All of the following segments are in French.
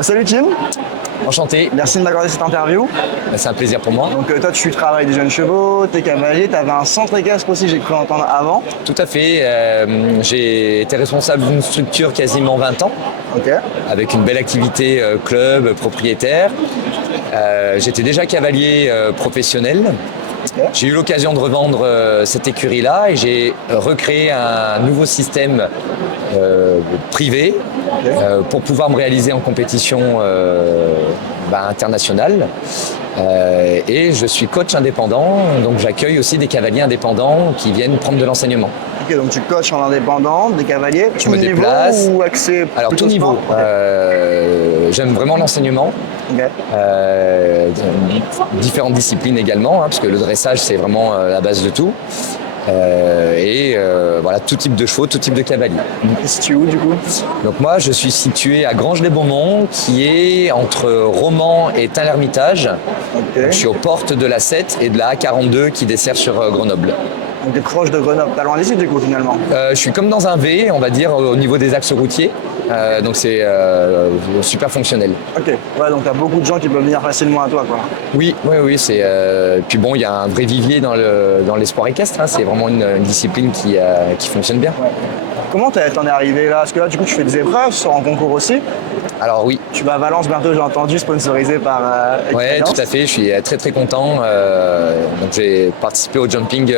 Salut Tim, Enchanté, merci de m'accorder cette interview. c'est un plaisir pour moi. Donc toi tu travailles des jeunes chevaux, t'es cavalier, t'avais un centre équestre aussi, j'ai cru entendre avant. Tout à fait, j'ai été responsable d'une structure quasiment 20 ans, Ok. avec une belle activité club, propriétaire. J'étais déjà cavalier professionnel. Ok. J'ai eu l'occasion de revendre cette écurie-là et j'ai recréé un nouveau système privé pour pouvoir me réaliser en compétition internationale. Et je suis coach indépendant, donc j'accueille aussi des cavaliers indépendants qui viennent prendre de l'enseignement. Ok, donc tu coaches en indépendant, des cavaliers, Je tout me niveau déplace. ou accès Alors plutôt tout niveau. sport? Ok. J'aime vraiment l'enseignement. Ok. Différentes disciplines également, parce que le dressage c'est vraiment la base de tout. Voilà, tout type de chevaux, tout type de cavalier. Et si tu es où du coup? Donc moi je suis situé à Granges-les-Beaumont qui est entre Romans et Tain-l'Hermitage. Ok. Je suis aux portes de la 7 et de la A42 qui dessert sur Grenoble. Donc t'es proche de Grenoble, pas loin d'ici du coup finalement. Je suis comme dans un V, on va dire, au niveau des axes routiers. Donc c'est super fonctionnel. Ok. Ouais, donc t'as beaucoup de gens qui peuvent venir facilement à toi quoi. Oui, c'est. Puis bon, il y a un vrai vivier dans les sports équestres. C'est vraiment une discipline qui fonctionne bien. Ouais. Comment t'en es arrivé là? Parce que là du coup tu fais des épreuves, tu sors en concours aussi. Alors oui, Tu vas à Valence bientôt, j'ai entendu, sponsorisé par ouais, Experience. tout à fait. Je suis très très content. Donc j'ai participé au jumping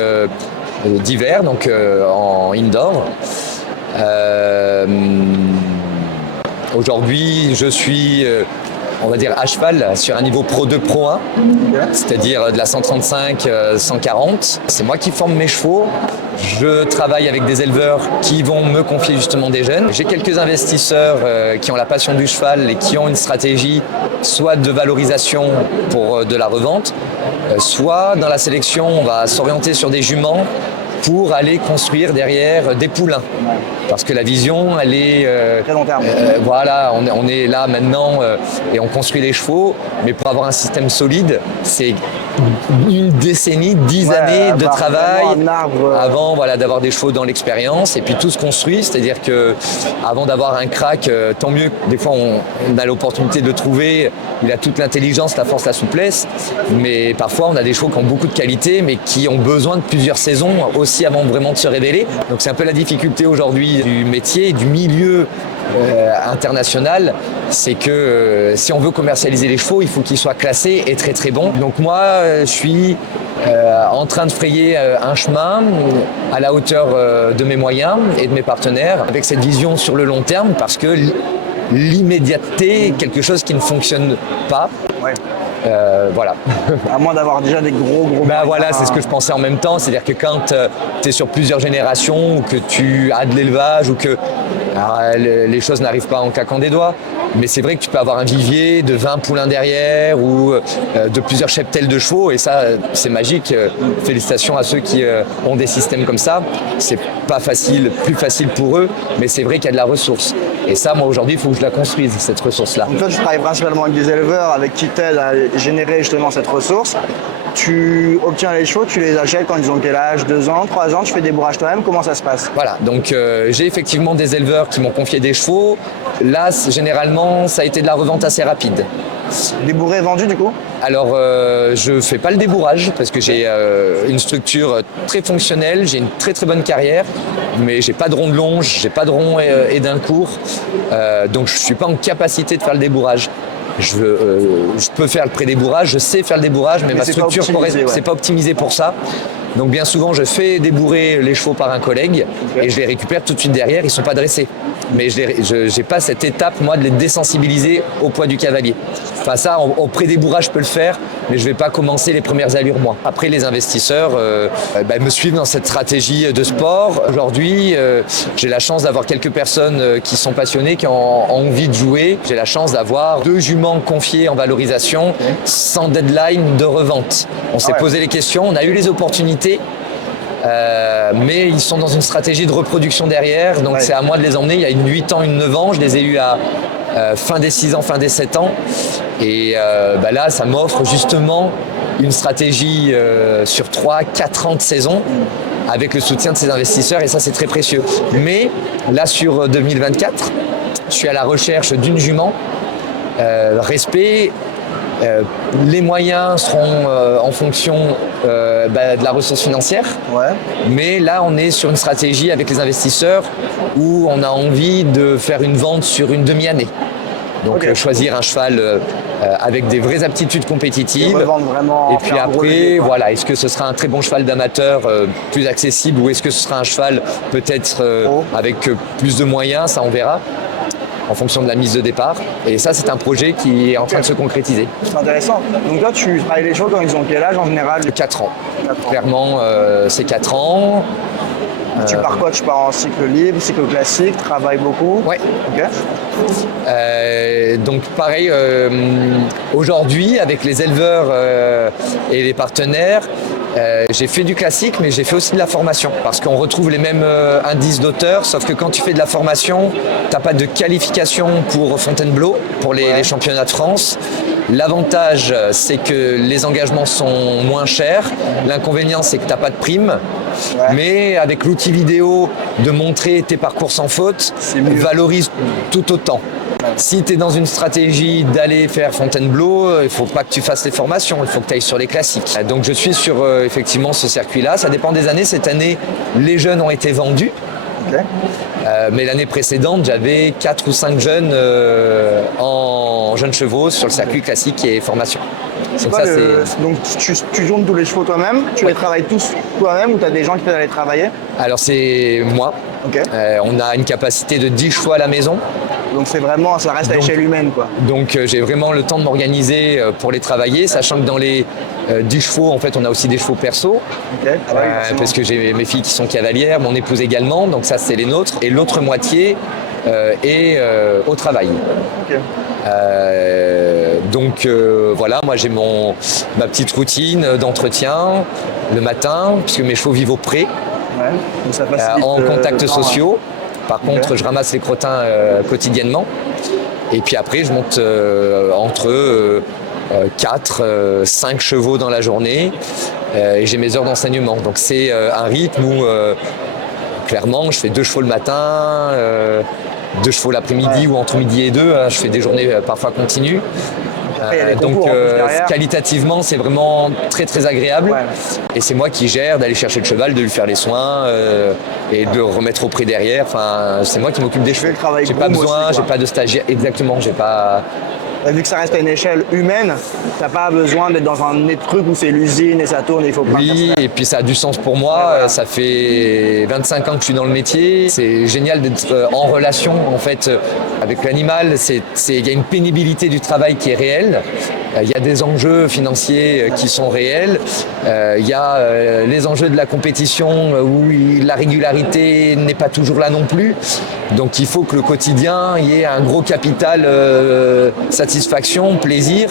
d'hiver, donc en indoor. Aujourd'hui, je suis, on va dire, à cheval sur un niveau Pro 2, Pro 1, c'est-à-dire de la 135, 140. C'est moi qui forme mes chevaux. Je travaille avec des éleveurs qui vont me confier justement des jeunes. J'ai quelques investisseurs qui ont la passion du cheval et qui ont une stratégie soit de valorisation pour de la revente, soit dans la sélection, on va s'orienter sur des juments pour aller construire derrière des poulains. Parce que la vision, elle est... Très long terme. Voilà, on est là maintenant et on construit les chevaux, mais pour avoir un système solide, c'est une décennie, 10 années de travail Un arbre. avant d'avoir des chevaux dans l'expérience et puis tout se construit, c'est-à-dire que avant d'avoir un crack, tant mieux, des fois on a l'opportunité de le trouver, il a toute l'intelligence, la force, la souplesse, mais parfois on a des chevaux qui ont beaucoup de qualité mais qui ont besoin de plusieurs saisons aussi avant vraiment de se révéler. Donc c'est un peu la difficulté aujourd'hui du métier, du milieu international, c'est que si on veut commercialiser les chevaux, il faut qu'ils soient classés et très très bons. Donc moi, je suis en train de frayer un chemin à la hauteur de mes moyens et de mes partenaires, avec cette vision sur le long terme, parce que l'immédiateté est quelque chose qui ne fonctionne pas. Ouais. Voilà. À moins d'avoir déjà des gros Ben voilà, c'est ce que je pensais en même temps. C'est-à-dire que quand tu es sur plusieurs générations ou que tu as de l'élevage ou que les choses n'arrivent pas en claquant des doigts, mais c'est vrai que tu peux avoir un vivier de 20 poulains derrière ou de plusieurs cheptels de chevaux et ça, c'est magique. Félicitations à ceux qui ont des systèmes comme ça. C'est pas facile, plus facile pour eux, mais c'est vrai qu'il y a de la ressource. Et ça, moi aujourd'hui, il faut que je la construise, cette ressource-là. Donc toi, tu travailles principalement avec des éleveurs avec qui t'aident à générer justement cette ressource. Tu obtiens les chevaux, tu les achètes quand ils ont quel âge? 2 ans, 3 ans, tu fais des bourrages toi-même, comment ça se passe? Voilà, donc j'ai effectivement des éleveurs qui m'ont confié des chevaux. Là, généralement, ça a été de la revente assez rapide. Des bourrés vendus du coup? Alors, je fais pas le débourrage parce que j'ai une structure très fonctionnelle, j'ai une très très bonne carrière, mais j'ai pas de rond de longe, j'ai pas de rond et d'un court, donc je suis pas en capacité de faire le débourrage. Je peux faire le pré-débourrage, je sais faire le débourrage, mais ma structure c'est pas optimisé pour ça. Donc bien souvent, je fais débourrer les chevaux par un collègue et je les récupère tout de suite derrière, ils ne sont pas dressés. Mais je n'ai pas cette étape, moi, de les désensibiliser au poids du cavalier. Enfin ça, au pré-débourrage, je peux le faire, mais je ne vais pas commencer les premières allures, moi. Après, les investisseurs me suivent dans cette stratégie de sport. Aujourd'hui, j'ai la chance d'avoir quelques personnes qui sont passionnées, qui ont envie de jouer. J'ai la chance d'avoir 2 juments confiés en valorisation, sans deadline de revente. On s'est posé les questions, on a eu les opportunités. Mais ils sont dans une stratégie de reproduction derrière, donc c'est à moi de les emmener. Il y a 8 ans, 9 ans, je les ai eus à fin des 6 ans, fin des 7 ans. Et là, ça m'offre justement une stratégie sur 3-4 ans de saison avec le soutien de ces investisseurs, et ça, c'est très précieux. Mais là, sur 2024, je suis à la recherche d'une jument respect. Les moyens seront en fonction de la ressource financière. Ouais. Mais là, on est sur une stratégie avec les investisseurs où on a envie de faire une vente sur une demi-année. Donc choisir un cheval avec des vraies aptitudes compétitives. Et puis après, voilà, est-ce que ce sera un très bon cheval d'amateur plus accessible ou est-ce que ce sera un cheval peut-être avec plus de moyens, ça on verra en fonction de la mise de départ. Et ça, c'est un projet qui est en train de se concrétiser. C'est intéressant. Donc là, tu travailles les chevaux quand ils ont quel âge en général? 4 ans. 4 ans. Clairement, c'est 4 ans. Tu pars quoi? Tu pars en cycle libre, cycle classique, travailles beaucoup? Ouais. Ok. Donc pareil, aujourd'hui, avec les éleveurs et les partenaires, j'ai fait du classique, mais j'ai fait aussi de la formation. Parce qu'on retrouve les mêmes indices d'auteur, sauf que quand tu fais de la formation, tu n'as pas de qualification pour Fontainebleau, pour les championnats de France. L'avantage, c'est que les engagements sont moins chers. L'inconvénient, c'est que tu n'as pas de prime. Ouais. Mais avec l'outil vidéo de montrer tes parcours sans faute, valorise tout autant. Ouais. Si tu es dans une stratégie d'aller faire Fontainebleau, il ne faut pas que tu fasses les formations, il faut que tu ailles sur les classiques. Donc je suis sur effectivement ce circuit-là. Ça dépend des années. Cette année, les jeunes ont été vendus. Okay. Mais l'année précédente, j'avais 4 ou 5 jeunes en jeunes chevaux sur le circuit classique et formation. Donc tu tournes tous les chevaux toi-même, tu les travailles tous toi-même ou tu as des gens qui peuvent aller travailler? Alors c'est moi. Okay. On a une capacité de 10 chevaux à la maison. Donc c'est vraiment, ça reste à échelle humaine quoi. Donc j'ai vraiment le temps de m'organiser pour les travailler, sachant que dans les 10 chevaux, en fait, on a aussi des chevaux perso. Okay. Parce que j'ai mes filles qui sont cavalières, mon épouse également, donc ça c'est les nôtres. Et l'autre moitié est au travail. Okay. Donc voilà, moi j'ai ma petite routine d'entretien le matin, puisque mes chevaux vivent au pré, donc ça facilite, en contacts sociaux. Par contre, je ramasse les crottins quotidiennement. Et puis après, je monte entre 4, 5 chevaux dans la journée. Et j'ai mes heures d'enseignement. Donc c'est un rythme où, clairement, je fais 2 chevaux le matin, 2 chevaux l'après-midi ou entre midi et 2. Je fais des journées parfois continues. Donc qualitativement c'est vraiment très très agréable et c'est moi qui gère d'aller chercher le cheval, de lui faire les soins et de remettre au pré derrière. Enfin, c'est moi qui m'occupe des chevaux. J'ai pas besoin, j'ai pas de stagiaire, exactement, j'ai pas. Vu que ça reste à une échelle humaine, t'as pas besoin d'être dans un truc où c'est l'usine et ça tourne et il faut pas. Oui, et puis ça a du sens pour moi. Ça fait 25 ans que je suis dans le métier. C'est génial d'être en relation en fait avec l'animal. Il y a une pénibilité du travail qui est réelle. Il y a des enjeux financiers qui sont réels. Il y a les enjeux de la compétition où la régularité n'est pas toujours là non plus. Donc il faut que le quotidien y ait un gros capital satisfaction, plaisir.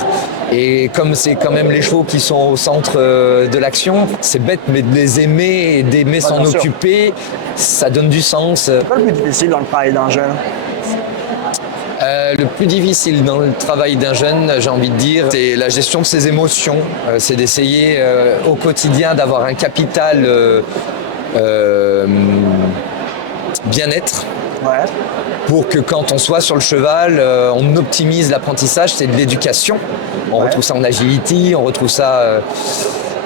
Et comme c'est quand même les chevaux qui sont au centre de l'action, c'est bête, mais de les aimer et d'aimer s'en occuper, ça donne du sens. C'est quoi le plus difficile dans le travail d'un jeune ? Le plus difficile dans le travail d'un jeune, j'ai envie de dire, c'est la gestion de ses émotions. C'est d'essayer au quotidien d'avoir un capital bien-être. Ouais. Pour que quand on soit sur le cheval, on optimise l'apprentissage, c'est de l'éducation. On retrouve ça en agility, on retrouve ça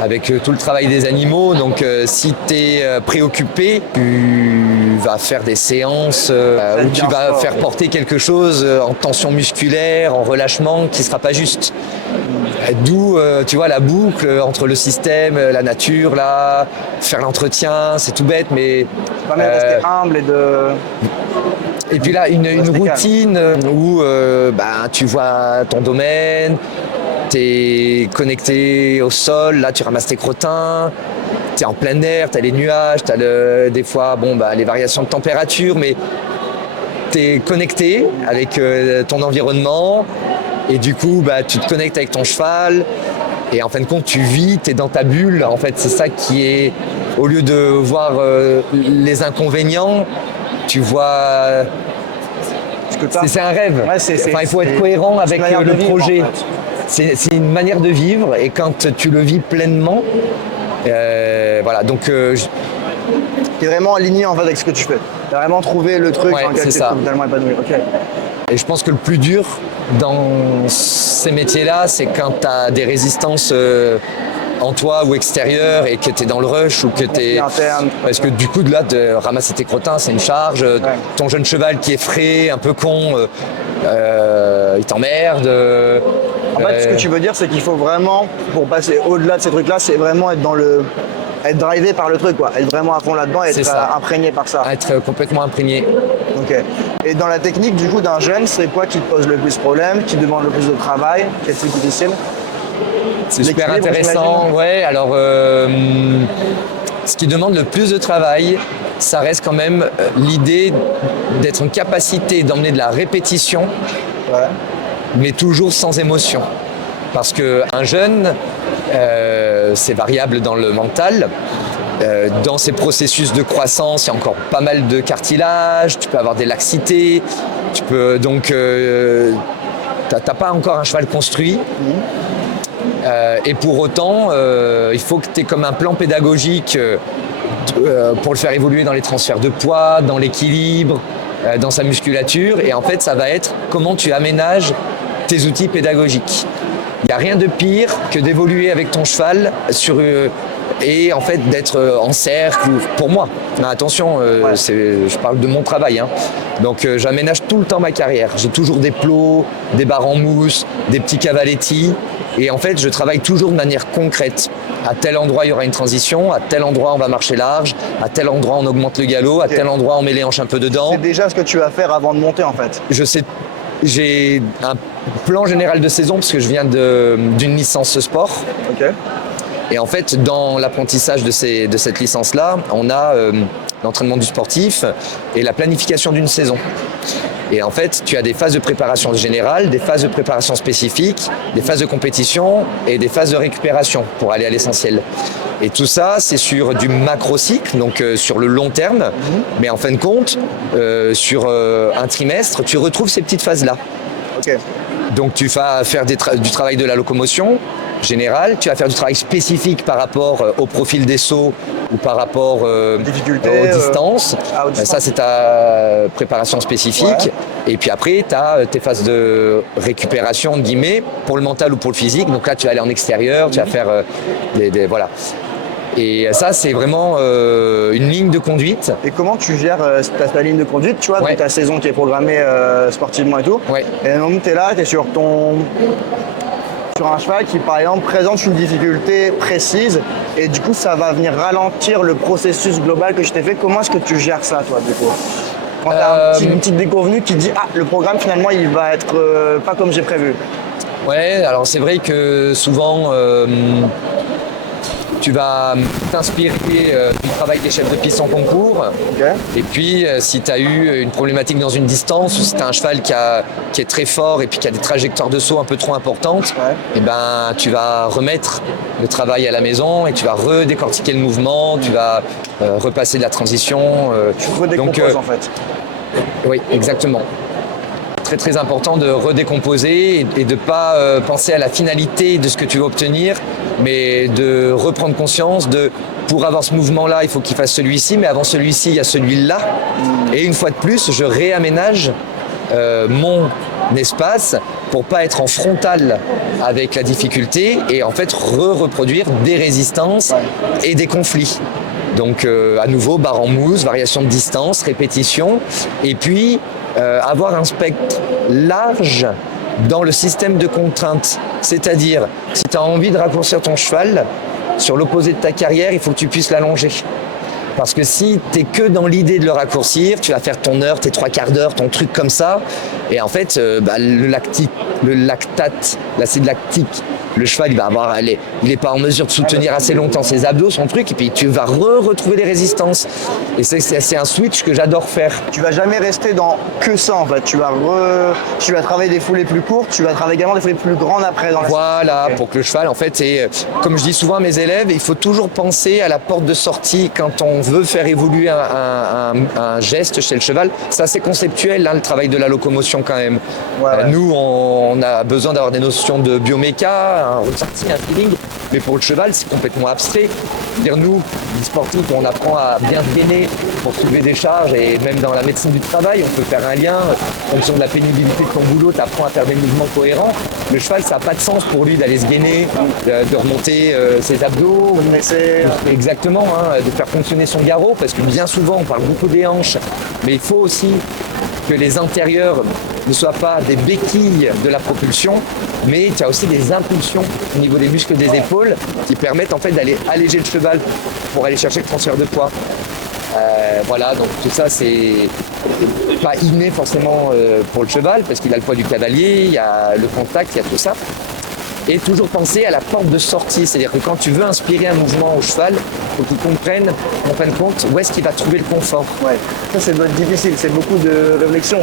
avec tout le travail des animaux. Donc si tu es préoccupé, tu vas faire des séances où tu vas faire porter quelque chose en tension musculaire, en relâchement, qui ne sera pas juste. D'où, tu vois, la boucle entre le système, la nature, là, faire l'entretien, c'est tout bête, mais... Ça permet de rester humble et de... Et puis là, une routine où tu vois ton domaine, tu es connecté au sol, là tu ramasses tes crottins, tu es en plein air, tu as les nuages, tu as des fois les variations de température, mais tu es connecté avec ton environnement et du coup tu te connectes avec ton cheval et en fin de compte tu vis, tu es dans ta bulle. En fait, c'est ça qui est, au lieu de voir les inconvénients, tu vois... C'est un rêve. Il faut être cohérent avec le projet. En fait. C'est une manière de vivre et quand tu le vis pleinement, voilà. Donc, tu es vraiment aligné en fait avec ce que tu fais. Tu as vraiment trouvé le truc dans lequel tu es totalement épanoui. Okay. Et je pense que le plus dur, dans ces métiers-là, c'est quand tu as des résistances en toi ou extérieures et que tu es dans le rush ou que tu es... Parce que du coup, de là, de ramasser tes crottins, c'est une charge. Ouais. Ton jeune cheval qui est frais, un peu con, il t'emmerde. En fait, ce que tu veux dire, c'est qu'il faut vraiment, pour passer au-delà de ces trucs-là, c'est vraiment être drivé par le truc, quoi. Être vraiment à fond là-dedans et être imprégné par ça. Être complètement imprégné. Ok. Et dans la technique, du coup, d'un jeune, c'est quoi qui te pose le plus de problème, qui demande le plus de travail, qui est le plus difficile? C'est super intéressant. Ouais, alors, ce qui demande le plus de travail, ça reste quand même l'idée d'être en capacité d'emmener de la répétition, mais toujours sans émotion. Parce qu'un jeune, c'est variable dans le mental. Dans ces processus de croissance, il y a encore pas mal de cartilage, tu peux avoir des laxités, tu peux donc t'as pas encore un cheval construit. Et pour autant, il faut que tu aies comme un plan pédagogique pour le faire évoluer dans les transferts de poids, dans l'équilibre, dans sa musculature. Et en fait, ça va être comment tu aménages tes outils pédagogiques. Il n'y a rien de pire que d'évoluer avec ton cheval et en fait d'être en cercle, pour moi. Mais attention, je parle de mon travail. Hein. Donc j'aménage tout le temps ma carrière. J'ai toujours des plots, des barres en mousse, des petits cavaletti. Et en fait, je travaille toujours de manière concrète. À tel endroit, il y aura une transition. À tel endroit, on va marcher large. À tel endroit, on augmente le galop. À tel endroit, on met les hanches un peu dedans. C'est déjà ce que tu vas faire avant de monter, en fait. Je sais. J'ai un plan général de saison parce que je viens d'une licence sport. Okay. Et en fait, dans l'apprentissage de cette licence-là, on a l'entraînement du sportif et la planification d'une saison. Et en fait, tu as des phases de préparation générale, des phases de préparation spécifique, des phases de compétition et des phases de récupération pour aller à l'essentiel. Et tout ça, c'est sur du macro-cycle, donc sur le long terme. Mais en fin de compte, sur un trimestre, tu retrouves ces petites phases-là. Okay. Donc tu vas faire du travail de la locomotion générale, tu vas faire du travail spécifique par rapport au profil des sauts ou par rapport aux distances. Ça, c'est ta préparation spécifique. Ouais. Et puis après, tu as tes phases de récupération, de guillemets, pour le mental ou pour le physique. Donc là, tu vas aller en extérieur, tu vas faire voilà. Et ça, c'est vraiment une ligne de conduite. Et comment tu gères ta ligne de conduite, tu vois, ta saison qui est programmée sportivement et tout. Et donc, tu es là, tu es sur un cheval qui, par exemple, présente une difficulté précise et du coup, ça va venir ralentir le processus global que je t'ai fait. Comment est-ce que tu gères ça, toi, du coup? Quand tu as une petite déconvenue qui dit « Ah, le programme, finalement, il va être pas comme j'ai prévu ». Ouais, alors c'est vrai que souvent... tu vas t'inspirer du travail des chefs de piste en concours. Okay. Et puis, si tu as eu une problématique dans une distance ou si tu as un cheval qui est très fort et puis qui a des trajectoires de saut un peu trop importantes, et ben, tu vas remettre le travail à la maison et tu vas redécortiquer le mouvement, tu vas repasser de la transition. Tu redécomposes en fait. Oui, exactement. Très très important de redécomposer et de ne pas penser à la finalité de ce que tu veux obtenir, mais de reprendre conscience pour avoir ce mouvement-là, il faut qu'il fasse celui-ci, mais avant celui-ci, il y a celui-là. Et une fois de plus, je réaménage mon espace pour pas être en frontal avec la difficulté et en fait reproduire des résistances et des conflits. Donc à nouveau, barre en mousse, variation de distance, répétition, et puis avoir un spectre large dans le système de contraintes. C'est-à-dire, si tu as envie de raccourcir ton cheval, sur l'opposé de ta carrière, il faut que tu puisses l'allonger. Parce que si tu n'es que dans l'idée de le raccourcir, tu vas faire ton heure, tes 3/4 d'heure, ton truc comme ça. Et en fait, le lactate, l'acide lactique, le cheval, il n'est pas en mesure de soutenir assez longtemps ses abdos, son truc, et puis tu vas retrouver les résistances. Et c'est un switch que j'adore faire. Tu vas jamais rester dans que ça, en fait. Tu vas travailler des foulées plus courtes, tu vas travailler également des foulées plus grandes après. Voilà, pour que le cheval, en fait, comme je dis souvent à mes élèves, il faut toujours penser à la porte de sortie quand on veut faire évoluer un geste chez le cheval. Ça, c'est conceptuel, hein, le travail de la locomotion quand même. Nous, on a besoin d'avoir des notions de bioméca, un ressenti, un feeling. Mais pour le cheval, c'est complètement abstrait. Dire nous, les sportifs, on apprend à bien se gainer pour soulever des charges et même dans la médecine du travail, on peut faire un lien. En fonction de la pénibilité de ton boulot, tu apprends à faire des mouvements cohérents. Le cheval, ça n'a pas de sens pour lui d'aller se gainer, de remonter ses abdos. Exactement, de faire fonctionner son garrot, parce que bien souvent, on parle beaucoup des hanches, mais il faut aussi que les intérieurs ne soient pas des béquilles de la propulsion, mais tu as aussi des impulsions au niveau des muscles des épaules qui permettent en fait d'aller alléger le cheval pour aller chercher le transfert de poids. Voilà, donc tout ça c'est pas inné forcément pour le cheval parce qu'il a le poids du cavalier, il y a le contact, il y a tout ça. Et toujours penser à la porte de sortie, c'est-à-dire que quand tu veux inspirer un mouvement au cheval, il faut qu'il comprenne compte où est-ce qu'il va trouver le confort. Ouais, ça doit être difficile, c'est beaucoup de réflexion.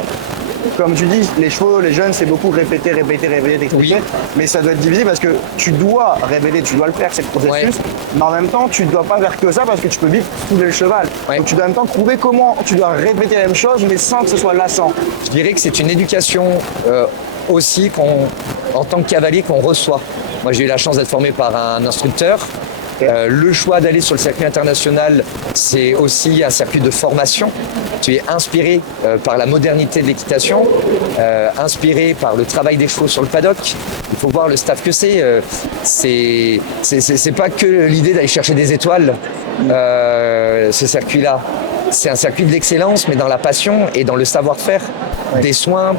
Comme tu dis, les chevaux, les jeunes, c'est beaucoup répéter, t'expliquer. Oui. Mais ça doit être difficile parce que tu dois répéter, tu dois le faire, c'est le processus. Ouais. Mais en même temps, tu ne dois pas faire que ça parce que tu peux vite fouler le cheval. Ouais. Donc tu dois en même temps trouver comment tu dois répéter la même chose, mais sans que ce soit lassant. Je dirais que c'est une éducation aussi en tant que cavalier qu'on reçoit. Moi, j'ai eu la chance d'être formé par un instructeur. Le choix d'aller sur le circuit international, c'est aussi un circuit de formation. Tu es inspiré par la modernité de l'équitation, inspiré par le travail des chevaux sur le paddock. Il faut voir le staff que c'est. C'est pas que l'idée d'aller chercher des étoiles, ce circuit-là. C'est un circuit de l'excellence, mais dans la passion et dans le savoir-faire, des soins.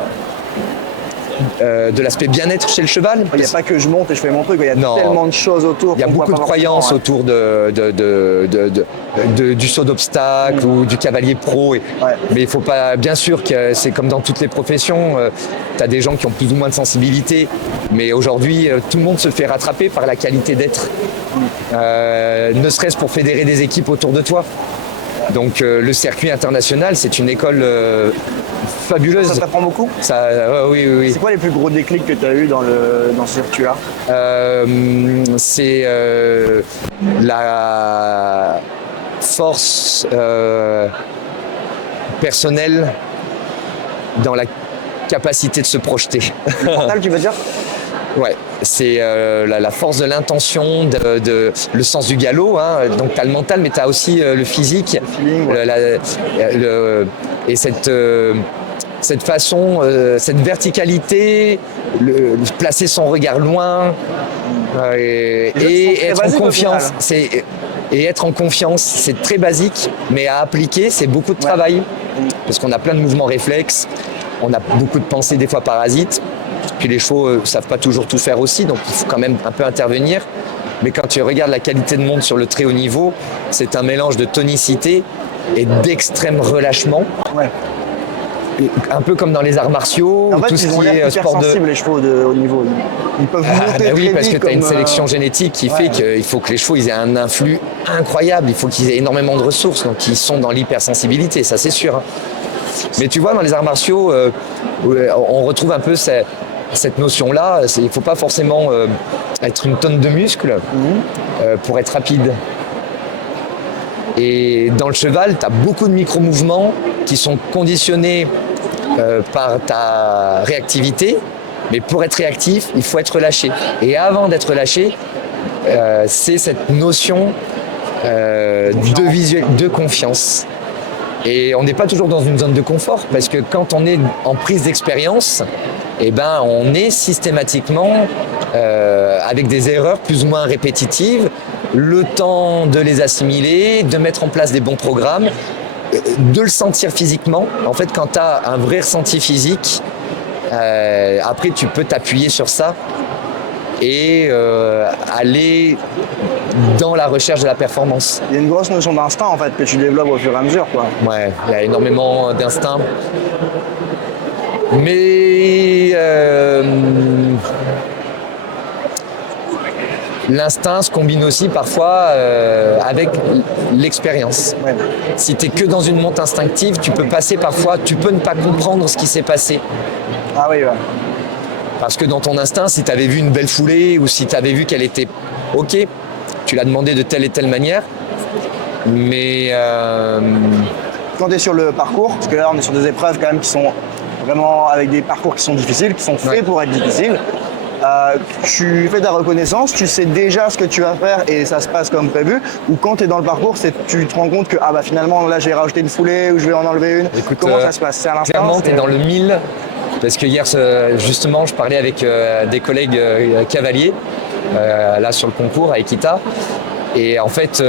De l'aspect bien-être chez le cheval. Il n'y a pas que je monte et je fais mon truc, il y a tellement de choses autour. Il y a beaucoup de croyances autour du saut d'obstacle ou du cavalier pro. Mais il faut pas, bien sûr que c'est comme dans toutes les professions, tu as des gens qui ont plus ou moins de sensibilité, mais aujourd'hui tout le monde se fait rattraper par la qualité d'être, ne serait-ce pour fédérer des équipes autour de toi. Donc le circuit international, c'est une école fabuleuse. Ça t'apprend beaucoup ? Oui. C'est quoi les plus gros déclics que tu as eu dans ce circuit-là ? C'est la force personnelle dans la capacité de se projeter. Le mental, tu veux dire ? Ouais, c'est la force de l'intention, le sens du galop. Donc tu as le mental, mais tu as aussi le physique. Le feeling, et cette façon, cette verticalité, placer son regard loin et être en confiance. Et être en confiance, c'est très basique, mais à appliquer, c'est beaucoup de travail. Parce qu'on a plein de mouvements réflexes, on a beaucoup de pensées des fois parasites. Puis les chevaux ne savent pas toujours tout faire aussi, donc il faut quand même un peu intervenir. Mais quand tu regardes la qualité de monde sur le très haut niveau, c'est un mélange de tonicité et d'extrême relâchement. Ouais. Un peu comme dans les arts martiaux, en fait, tout ce qui est sport de... les chevaux de haut niveau. Ils peuvent monter oui, très parce vite que tu as une sélection génétique qui fait qu'il faut que les chevaux ils aient un influx incroyable, il faut qu'ils aient énormément de ressources, donc ils sont dans l'hypersensibilité, ça c'est sûr. Mais tu vois, dans les arts martiaux, on retrouve un peu cette notion-là. Il ne faut pas forcément être une tonne de muscles pour être rapide. Et dans le cheval, tu as beaucoup de micro-mouvements qui sont conditionnés par ta réactivité. Mais pour être réactif, il faut être relâché. Et avant d'être relâché, c'est cette notion de confiance. Et on n'est pas toujours dans une zone de confort parce que quand on est en prise d'expérience, on est systématiquement avec des erreurs plus ou moins répétitives, le temps de les assimiler, de mettre en place des bons programmes, de le sentir physiquement. En fait, quand tu as un vrai ressenti physique, après tu peux t'appuyer sur ça et aller dans la recherche de la performance. Il y a une grosse notion d'instinct en fait que tu développes au fur et à mesure, quoi. Ouais, il y a énormément d'instinct. Mais l'instinct se combine aussi parfois avec l'expérience. Ouais. Si tu es que dans une monte instinctive, tu peux ne pas comprendre ce qui s'est passé. Ah oui, ouais. Parce que dans ton instinct, si tu avais vu une belle foulée ou si tu avais vu qu'elle était OK, tu l'as demandé de telle et telle manière. Mais quand tu es sur le parcours, parce que là on est sur des épreuves quand même qui sont vraiment avec des parcours qui sont difficiles, qui sont faits pour être difficiles. tu fais ta reconnaissance, tu sais déjà ce que tu vas faire et ça se passe comme prévu, ou quand tu es dans le parcours, tu te rends compte que ah bah finalement là je vais rajouter une foulée ou je vais en enlever une. Écoute, comment ça se passe? C'est à l'instant? Clairement, tu es dans le 1000. Parce que hier, justement, je parlais avec des collègues cavaliers, là sur le concours à Equita. Et en fait,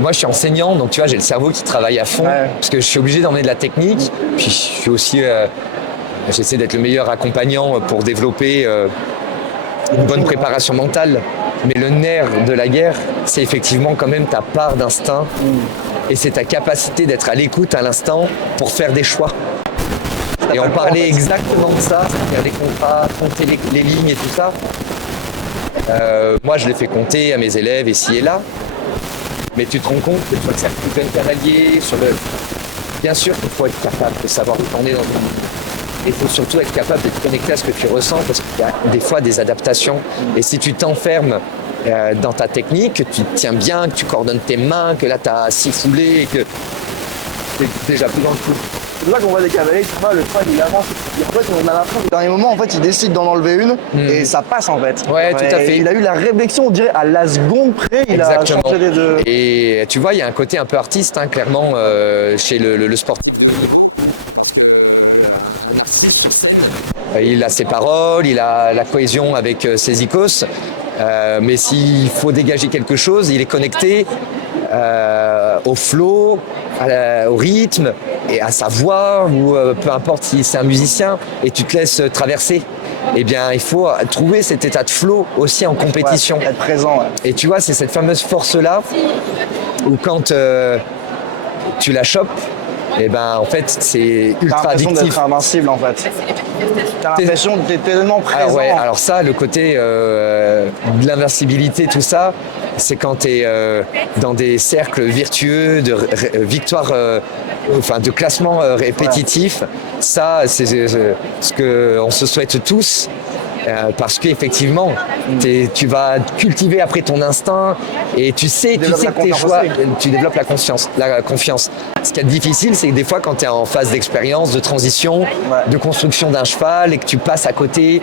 moi je suis enseignant, donc tu vois, j'ai le cerveau qui travaille à fond, parce que je suis obligé d'emmener de la technique. Puis je suis aussi, j'essaie d'être le meilleur accompagnant pour développer une bonne préparation mentale. Mais le nerf de la guerre, c'est effectivement quand même ta part d'instinct et c'est ta capacité d'être à l'écoute à l'instant pour faire des choix. Et on parlait exactement de ça, c'est-à-dire des contrats, compter les lignes et tout ça. Moi, je l'ai fait compter à mes élèves ici et là. Mais tu te rends compte que sur le circuit cavalier, bien sûr qu'il faut être capable de savoir où on est dans le monde. Il faut surtout être capable de te connecter à ce que tu ressens parce qu'il y a des fois des adaptations. Et si tu t'enfermes dans ta technique, que tu tiens bien, que tu coordonnes tes mains, que là tu as 6 foulées et que tu es déjà plus dans le coup. C'est là qu'on voit des cavaliers, tu vois, le cheval il avance. Et en fait, on a l'impression qu'au dernier moment, en fait, il décide d'en enlever une et ça passe en fait. Ouais, tout à fait. Il a eu la réflexion, on dirait, à la seconde près, il Exactement. a changé les deux. Et tu vois, il y a un côté un peu artiste, hein, clairement, chez le sportif. Il a ses paroles, il a la cohésion avec ses icônes, mais s'il faut dégager quelque chose, il est connecté au flow, au rythme et à sa voix, ou peu importe si c'est un musicien, et tu te laisses traverser. Eh bien, il faut trouver cet état de flow aussi en compétition. Ouais, être présent. Ouais. Et tu vois, c'est cette fameuse force-là où quand tu la chopes, et ben en fait c'est ultra addictif. T'as l'impression d'être invincible en fait. T'as l'impression d'être tellement présent. Alors ça, le côté de l'invincibilité, tout ça, c'est quand tu es dans des cercles virtueux de victoires, de classement répétitif. Ça, c'est ce qu'on se souhaite tous. Parce qu'effectivement, tu vas cultiver après ton instinct et tu sais que tes choix, tu développes la confiance. Ce qui est difficile, c'est que des fois, quand tu es en phase d'expérience, de transition, de construction d'un cheval et que tu passes à côté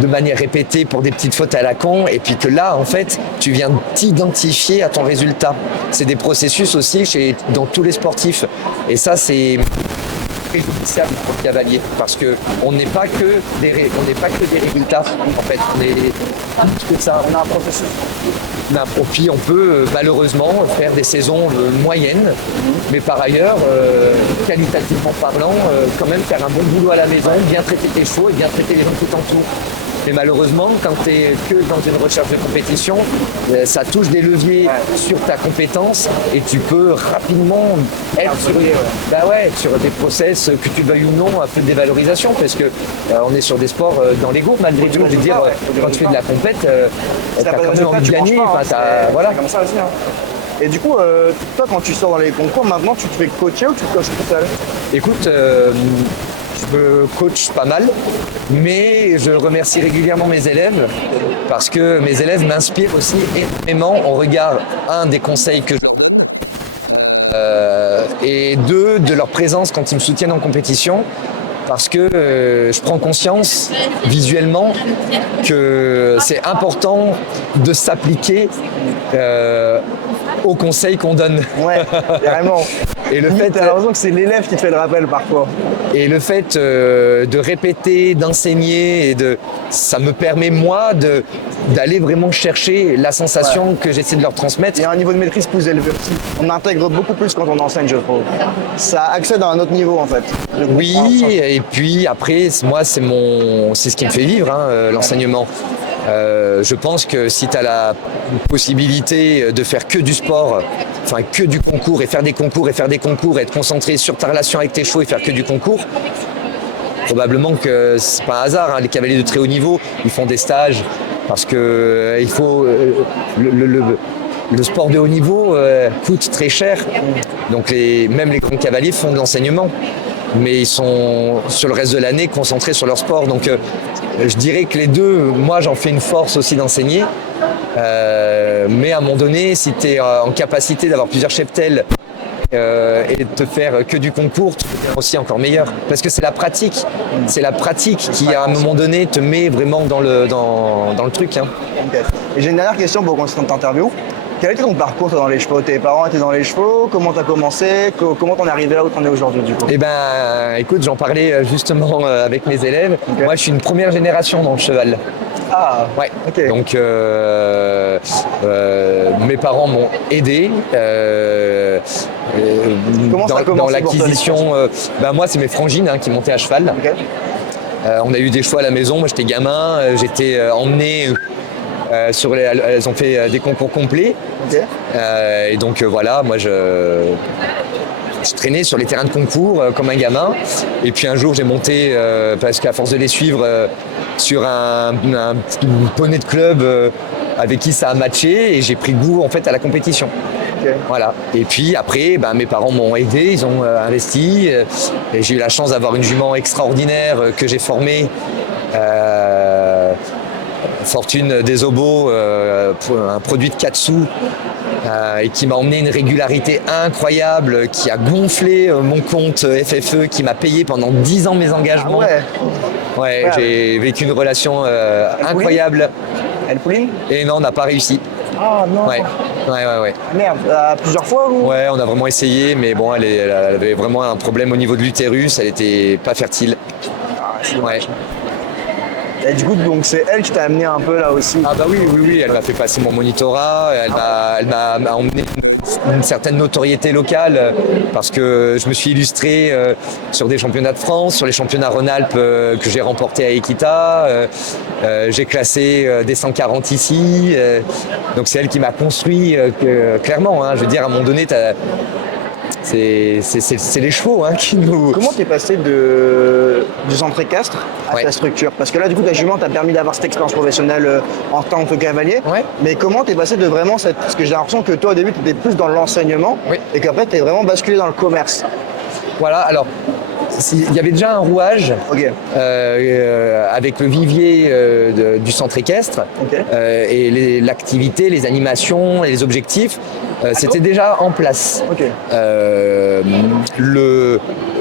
de manière répétée pour des petites fautes à la con, et puis que là, en fait, tu viens t'identifier à ton résultat. C'est des processus aussi dans tous les sportifs. Et ça, c'est préjudiciable pour le cavalier parce que on n'est pas que des résultats en fait, on est plus que ça, on a un processus. Puis on peut malheureusement faire des saisons moyennes, mais par ailleurs qualitativement parlant quand même faire un bon boulot à la maison, bien traiter tes chevaux et bien traiter les gens tout en tout. Mais malheureusement, quand tu es que dans une recherche de compétition, ça touche des leviers sur ta compétence et tu peux rapidement être sur des process, que tu veuilles ou non, un peu de dévalorisation, parce que on est sur des sports dans l'ego malgré tout. Je veux dire, quand tu fais de la compète, tu as quand même envie de gagner. Voilà. C'est comme ça aussi. Hein. Et du coup, toi, quand tu sors dans les concours, maintenant, tu te fais coacher ou tu te coaches tout seul? Écoute, je me coach pas mal, mais je remercie régulièrement mes élèves parce que mes élèves m'inspirent aussi énormément au regard, des conseils que je leur donne et de leur présence quand ils me soutiennent en compétition. Parce que je prends conscience visuellement que c'est important de s'appliquer aux conseils qu'on donne. Ouais, carrément. Et le fait, t'as l'impression que c'est l'élève qui te fait le rappel parfois. Et le fait de répéter, d'enseigner, ça me permet moi d'aller vraiment chercher la sensation que j'essaie de leur transmettre. Il y a un niveau de maîtrise plus élevé aussi. On intègre beaucoup plus quand on enseigne, je trouve. Ça accède à un autre niveau en fait. Oui, et puis après, moi c'est ce qui me fait vivre, l'enseignement. Je pense que si tu as la possibilité de faire que du sport, que du concours et faire des concours, être concentré sur ta relation avec tes chevaux et faire que du concours, probablement que c'est pas un hasard. Les cavaliers de très haut niveau, ils font des stages parce que il faut le sport de haut niveau coûte très cher. Donc même les grands cavaliers font de l'enseignement. Mais ils sont sur le reste de l'année concentrés sur leur sport. Donc je dirais que les deux, moi j'en fais une force aussi d'enseigner. Mais à un moment donné, si tu es en capacité d'avoir plusieurs cheptels et de faire que du concours, tu peux devenir aussi encore meilleur. Parce que c'est la pratique. C'est la pratique qui, à un moment donné, te met vraiment dans le truc. Hein. Okay. Et j'ai une dernière question pour qu'on se t'interview. Quel était ton parcours toi, dans les chevaux? Tes parents étaient dans les chevaux? Comment tu as commencé? Comment t'en es arrivé là où t'en es aujourd'hui du coup? Eh ben, écoute, j'en parlais justement avec mes élèves. Okay. Moi, je suis une première génération dans le cheval. Ah, ouais. Okay. Donc, mes parents m'ont aidé dans l'acquisition. Moi, c'est mes frangines qui montaient à cheval. Okay. On a eu des chevaux à la maison. Moi, j'étais gamin. J'étais emmené. Elles ont fait des concours complets. Okay. Et donc voilà, moi je traînais sur les terrains de concours comme un gamin. Et puis un jour j'ai monté, parce qu'à force de les suivre, sur un poney de club avec qui ça a matché et j'ai pris goût en fait à la compétition. Okay. Voilà. Et puis après, mes parents m'ont aidé, ils ont investi. Et j'ai eu la chance d'avoir une jument extraordinaire que j'ai formée. Fortune des Obos, un produit de 4 sous et qui m'a emmené une régularité incroyable, qui a gonflé mon compte FFE, qui m'a payé pendant 10 ans mes engagements. Ah ouais. Ouais, j'ai vécu une relation incroyable. Elle pouline? Et non, on n'a pas réussi. Ah non. Ouais. Merde, plusieurs fois ou? Ouais, on a vraiment essayé, mais bon, elle avait vraiment un problème au niveau de l'utérus, elle était pas fertile. Ah, c'est ouais. Et du coup, donc c'est elle qui t'a amené un peu là aussi. Ah bah oui, elle m'a fait passer mon monitorat, elle m'a emmené une certaine notoriété locale parce que je me suis illustré sur des championnats de France, sur les championnats Rhône-Alpes que j'ai remportés à Equita. J'ai classé des 140 ici. Donc c'est elle qui m'a construit clairement. Hein. Je veux dire, à un moment donné, c'est les chevaux qui nous... Comment t'es passé du centre équestre à ta structure? Parce que là, du coup, ta jument t'a permis d'avoir cette expérience professionnelle en tant que cavalier. Ouais. Mais comment t'es passé de vraiment cette... Parce que j'ai l'impression que toi, au début, t'étais plus dans l'enseignement et qu'après, t'es vraiment basculé dans le commerce. Voilà, alors... Il y avait déjà un rouage avec le vivier du centre équestre et l'activité, les animations et les objectifs, c'était déjà en place. Le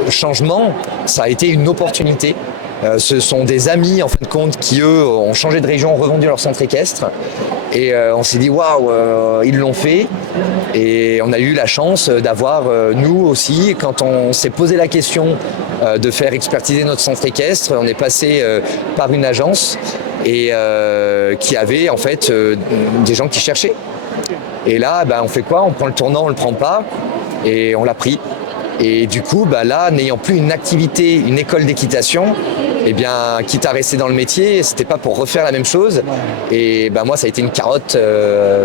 changement, ça a été une opportunité. Ce sont des amis en fin de compte qui eux ont changé de région, ont revendu leur centre équestre et on s'est dit waouh, ils l'ont fait et on a eu la chance d'avoir nous aussi, quand on s'est posé la question de faire expertiser notre centre équestre, on est passé par une agence et qui avait en fait des gens qui cherchaient. Et là on fait quoi? On prend le tournant, on le prend pas et on l'a pris. Et du coup, là, n'ayant plus une activité, une école d'équitation, eh bien, quitte à rester dans le métier, c'était pas pour refaire la même chose. Et moi, ça a été une carotte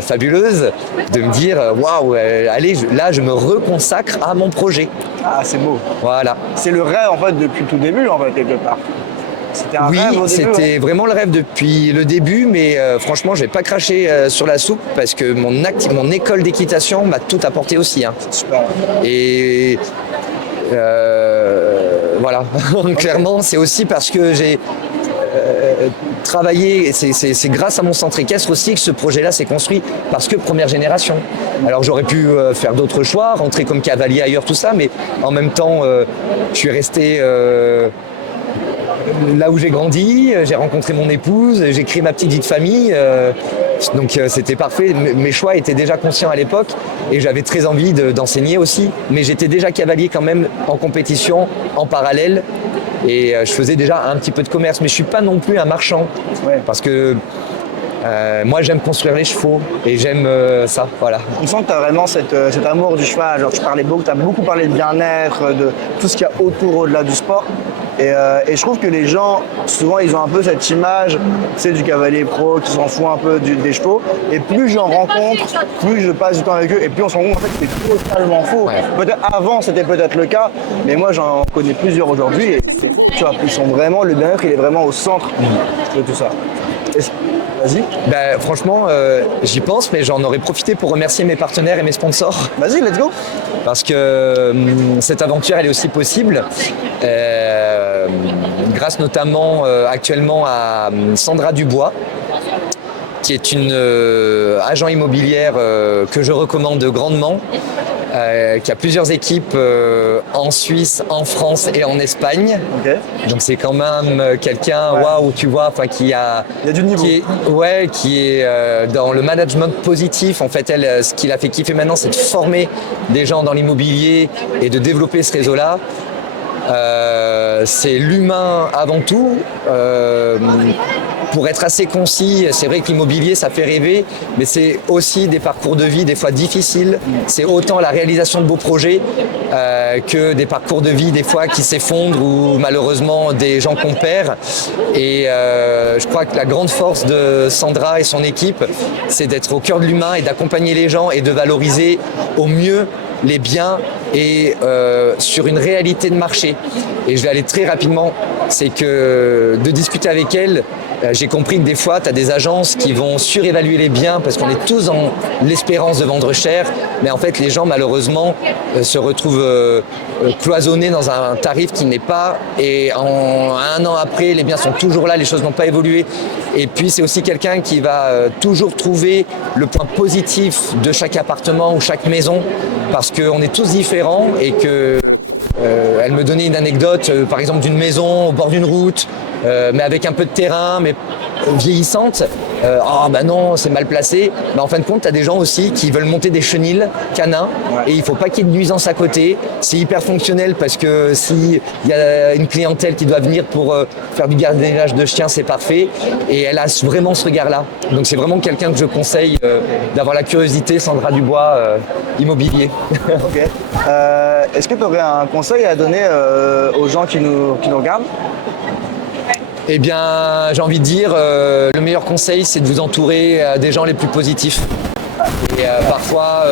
fabuleuse de me dire, waouh, allez, là, je me reconsacre à mon projet. Ah, c'est beau. Voilà. C'est le rêve, en fait, depuis le tout début, en fait, quelque part. C'était un rêve au début, c'était vraiment le rêve depuis le début, mais franchement, je vais pas cracher sur la soupe parce que mon école d'équitation m'a tout apporté aussi. Hein. C'est super. Et voilà, clairement, c'est aussi parce que j'ai travaillé, c'est grâce à mon centre équestre aussi que ce projet-là s'est construit, parce que première génération. Alors j'aurais pu faire d'autres choix, rentrer comme cavalier ailleurs, tout ça, mais en même temps, je suis resté... là où j'ai grandi, j'ai rencontré mon épouse, j'ai créé ma petite vie de famille, donc c'était parfait. Mes choix étaient déjà conscients à l'époque et j'avais très envie d'enseigner aussi, mais j'étais déjà cavalier quand même en compétition, en parallèle, et je faisais déjà un petit peu de commerce, mais je suis pas non plus un marchand, parce que moi j'aime construire les chevaux et j'aime ça, voilà. On sent que tu as vraiment cet amour du cheval, genre tu as beaucoup parlé de bien-être, de tout ce qu'il y a autour, au-delà du sport. Et je trouve que les gens, souvent, ils ont un peu cette image, du cavalier pro qui s'en fout un peu des chevaux. Et plus j'en rencontre, plus je passe du temps avec eux, et plus on se rend compte en fait, que c'est totalement faux. Peut-être avant, c'était peut-être le cas, mais moi, j'en connais plusieurs aujourd'hui. Et c'est fou, tu vois, ils sont vraiment, le bien-être, il est vraiment au centre de tout ça. Vas-y. Franchement, j'y pense, mais j'en aurais profité pour remercier mes partenaires et mes sponsors. Vas-y, let's go. Parce que cette aventure, elle est aussi possible. Grâce notamment actuellement à Sandra Dubois, qui est une agent immobilière que je recommande grandement, qui a plusieurs équipes en Suisse, en France et en Espagne. Ok. Donc c'est quand même quelqu'un, Ouais. waouh, tu vois, enfin qui a, Il y a du niveau. qui est dans le management positif. En fait, elle, ce qui l'a fait kiffer maintenant, c'est de former des gens dans l'immobilier et de développer ce réseau-là. C'est l'humain avant tout. Pour être assez concis, c'est vrai que l'immobilier, ça fait rêver, mais c'est aussi des parcours de vie des fois difficiles. C'est autant la réalisation de beaux projets que des parcours de vie des fois qui s'effondrent ou malheureusement des gens qu'on perd. Et je crois que la grande force de Sandra et son équipe, c'est d'être au cœur de l'humain et d'accompagner les gens et de valoriser au mieux les biens et sur une réalité de marché. Et je vais aller très rapidement, c'est que de discuter avec elle, j'ai compris que des fois, tu as des agences qui vont surévaluer les biens parce qu'on est tous dans l'espérance de vendre cher, mais en fait, les gens, malheureusement, se retrouvent cloisonnés dans un tarif qui n'est pas, et un an après, les biens sont toujours là, les choses n'ont pas évolué. Et puis, c'est aussi quelqu'un qui va toujours trouver le point positif de chaque appartement ou chaque maison, parce qu'on est tous différents et que elle me donnait une anecdote, par exemple, d'une maison au bord d'une route, mais avec un peu de terrain, mais vieillissante. Ah bah non, c'est mal placé. Bah, en fin de compte, tu as des gens aussi qui veulent monter des chenils canins et il faut pas qu'il y ait de nuisance à côté. C'est hyper fonctionnel parce que s'il y a une clientèle qui doit venir pour faire du gardiennage de chiens, c'est parfait. Et elle a vraiment ce regard-là. Donc c'est vraiment quelqu'un que je conseille d'avoir la curiosité, Sandra Dubois, immobilier. Ok. Est-ce que tu aurais un conseil à donner aux gens qui nous regardent? Eh bien, j'ai envie de dire, le meilleur conseil, c'est de vous entourer des gens les plus positifs. Et parfois,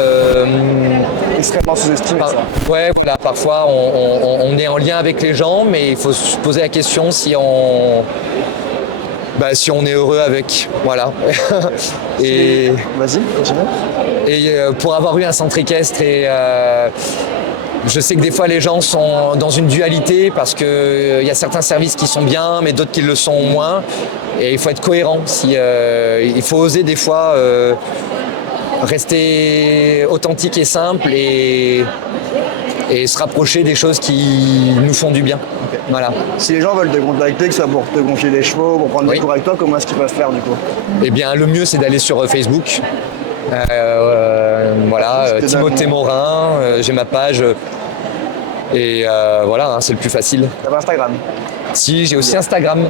Extrêmement sous-estimé, ça. ouais, voilà, parfois on est en lien avec les gens, mais il faut se poser la question si on est heureux avec. Voilà. Et Vas-y, continue. Et pour avoir eu un centre équestre je sais que des fois les gens sont dans une dualité parce qu'il y a certains services qui sont bien mais d'autres qui le sont moins et il faut être cohérent. Il faut oser des fois rester authentique et simple et se rapprocher des choses qui nous font du bien. Okay. Voilà. Si les gens veulent te contacter, que ce soit pour te confier des chevaux, pour prendre des cours avec toi, comment est-ce qu'ils peuvent faire du coup? Eh bien le mieux c'est d'aller sur Facebook. Voilà, Timothée Morin, j'ai ma page et voilà, hein, c'est le plus facile. T'as pas Instagram? Si, j'ai aussi Instagram,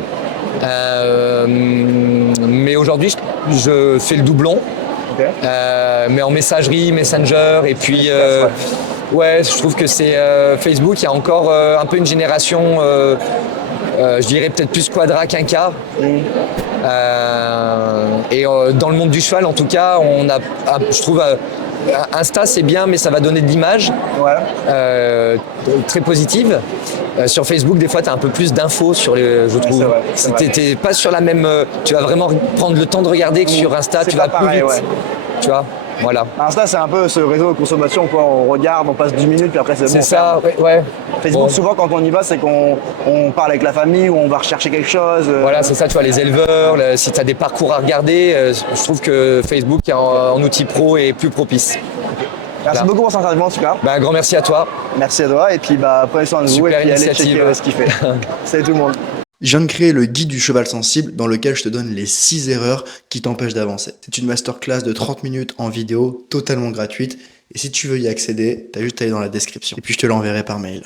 mais aujourd'hui je fais le doublon, Okay. mais en messagerie, Messenger et puis ouais, je trouve que c'est Facebook, il y a encore un peu une génération, je dirais peut-être plus quadra qu'inca. Et dans le monde du cheval, en tout cas, je trouve Insta c'est bien, mais ça va donner de l'image très positive. Sur Facebook, des fois, tu as un peu plus d'infos sur je trouve. Si t'es pas sur la même, tu vas vraiment prendre le temps de regarder que sur Insta, tu vas plus vite. Ouais. Tu vois. Voilà. Insta, c'est un peu ce réseau de consommation où on regarde, on passe 10 minutes, puis après c'est bon. C'est ça, ouais. Facebook, souvent, quand on y va, c'est qu'on parle avec la famille ou on va rechercher quelque chose. Voilà, c'est ça, tu vois, les éleveurs, si tu as des parcours à regarder, je trouve que Facebook, en outil pro, est plus propice. Merci beaucoup pour cet interview en tout cas. Un grand merci à toi. Merci à toi, et puis prenez soin de vous et puis allez checker ce qu'il fait. Salut tout le monde. Je viens de créer le guide du cheval sensible dans lequel je te donne les 6 erreurs qui t'empêchent d'avancer. C'est une masterclass de 30 minutes en vidéo, totalement gratuite. Et si tu veux y accéder, t'as juste à aller dans la description. Et puis je te l'enverrai par mail.